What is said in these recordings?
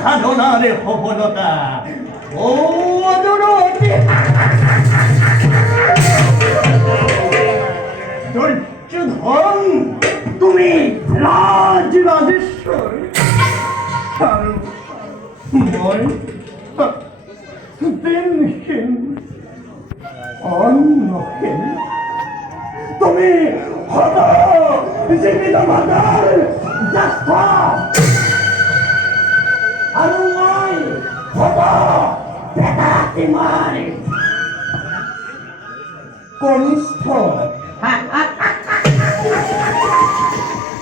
সাধনার সফলতা ও অদরতি ধৈর্য ধরুন তুমি রাজ রাজেশ্বর মই দিনহীন অন্নহীন তুমি হত জীবিত মাতার জ্যেষ্ঠ আৰু মই হত বেটাটিমাৰ কনিষ্ঠ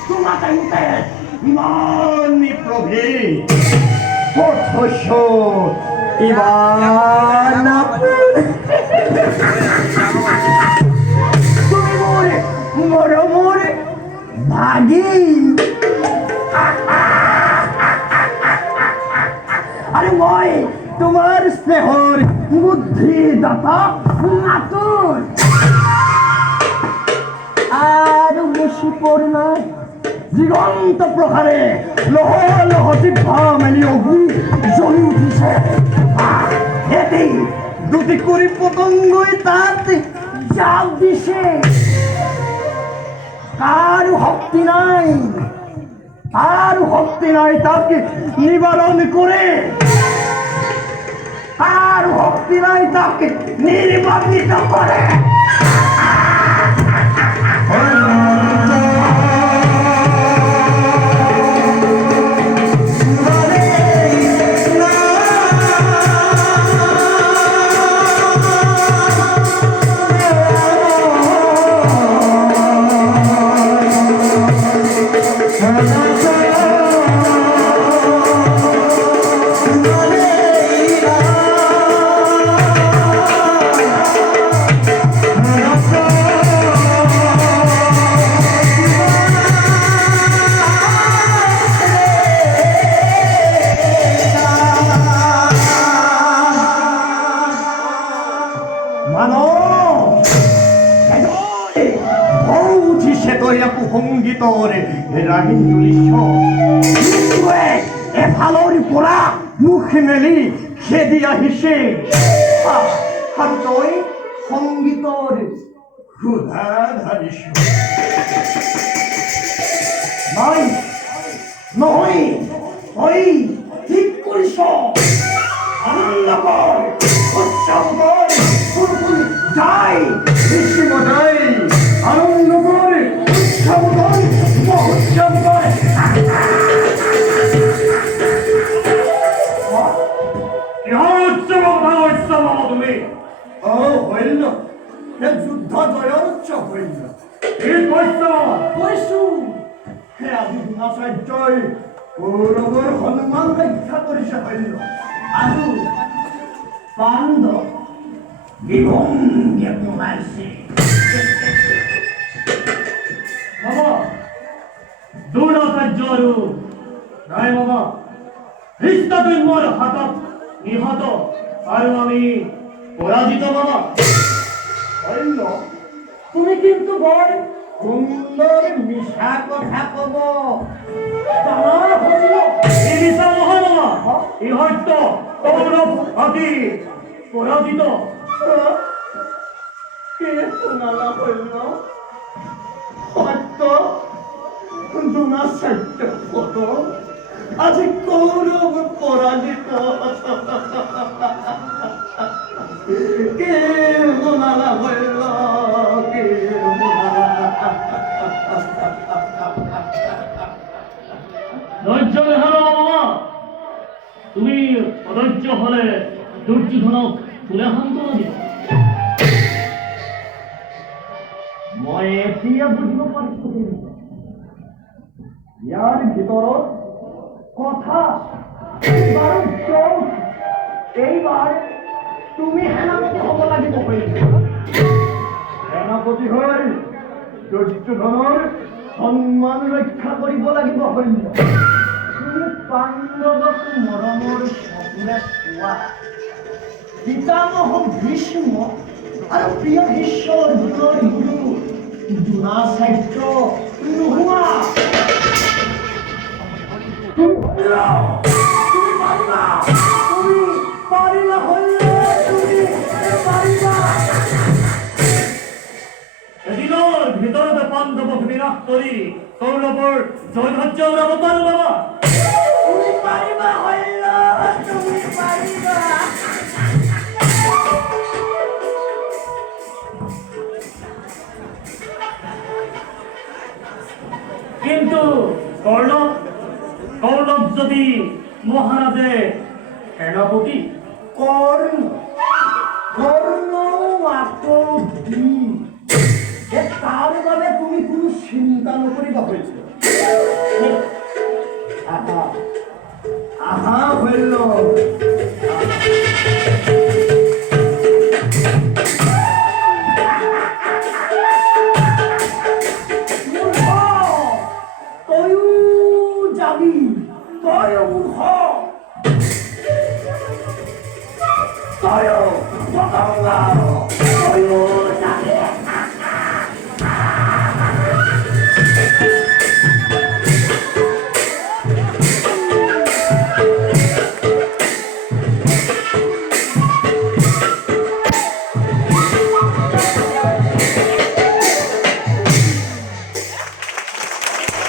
তোমাতে ইমানি প্ৰভেদ অথচ ইমান তুমি মোৰ মৰমৰ ভাগিন আরে মই তোমার স্নেহর বুদ্ধিদাতা মাতুর আর মুশি পড়না জীবন্ত প্রকারে লহ লহ জিভা মেলি অগ্নি জ্বলি উঠিছে এতে দুটি করি পতঙ্গই তাত জাল দিছে কার শক্তি নাই তাকে নিবারণ করে আর শক্তি নাই তাকে নির্বাচিত করে সংগীতরে রাগিন তুলিছ এফালৰ পৰা মুখ মেলি খেদি আহিছে আৰু তই সংগীতৰ ক্ষুধা ধাৰিছ নহয় তই ঠিক কৰিছ আনন্দ কৰ উৎসৱ কৰ ফুলফুল যায় বেছি বজাই আনন্দ কৰ উৎসৱ কৰ মহোৎসৱ কৰ তুমি হইল যুদ্ধ জয়ৰ উৎসৱ হইল কৈছো আজি গুণাচাৰ্যই কৌৰৱৰ সন্মান ৰক্ষা কৰিছে হইল আৰু পাণ্ডৱ বিভংগে বনাইছে বাবা দ্ৰোণাচাৰ্য আৰু নাই বাবা হৃষ্টই মোৰ হাতত নিহত আৰু আমি পৰাজিত বাবা হইল তুমি কিন্তু বৰ সুন্দৰ মিছা কথা কব জানা হইল এই মিছা নহয় বাবা এই সত্য কৌৰৱ অতি পৰাজিত কে শুনালা হইল সত্য দ্ৰোণাচাৰ্য পদ আজি কৌৰৱ পৰাজিত কে শুনালা হইল কে ধৈৰ্য নেহাৰা বাবা তুমি অধৈৰ্য হলে দুৰ্যোধনক তুলে সান্তনা দিয়া মই এতিয়া বুজিব পাৰিছো ইয়াৰ ভিতৰত কথা এইবাৰ তুমি সেনাপতি হ'ব লাগিব সেনাপতি হৈ দুৰ্যোধনৰ সন্মান ৰক্ষা কৰিব লাগিব হইল তুমি পাণ্ডৱক মৰমৰ চকুৰে চোৱা পিতামহ ভীষ্ম আৰু প্ৰিয় শিষ্য অৰ্জুনৰ গুৰু দ্ৰোণাচাৰ্য নোহোৱা তুমি তুমি পারিবা হইলে তুমি পারিবা এদিনের ভিতরতে পাণ্ডবক বিনাশ করি কৌরবর জয়ধ্বজ্য অবতার বাবা তুমি পারিবা হইলে তুমি পারিবা কিন্তু কর্ণব কৌরব যদি মহারাজের সেনাপতি কর্ণ কর্ণ আপনি তার মানে তুমি কোনো চিন্তা নকৰিবা হয়েছে আহা আহা হইল তয়ো যাবি তয়ো মূৰ্খ তয়ো পতংগ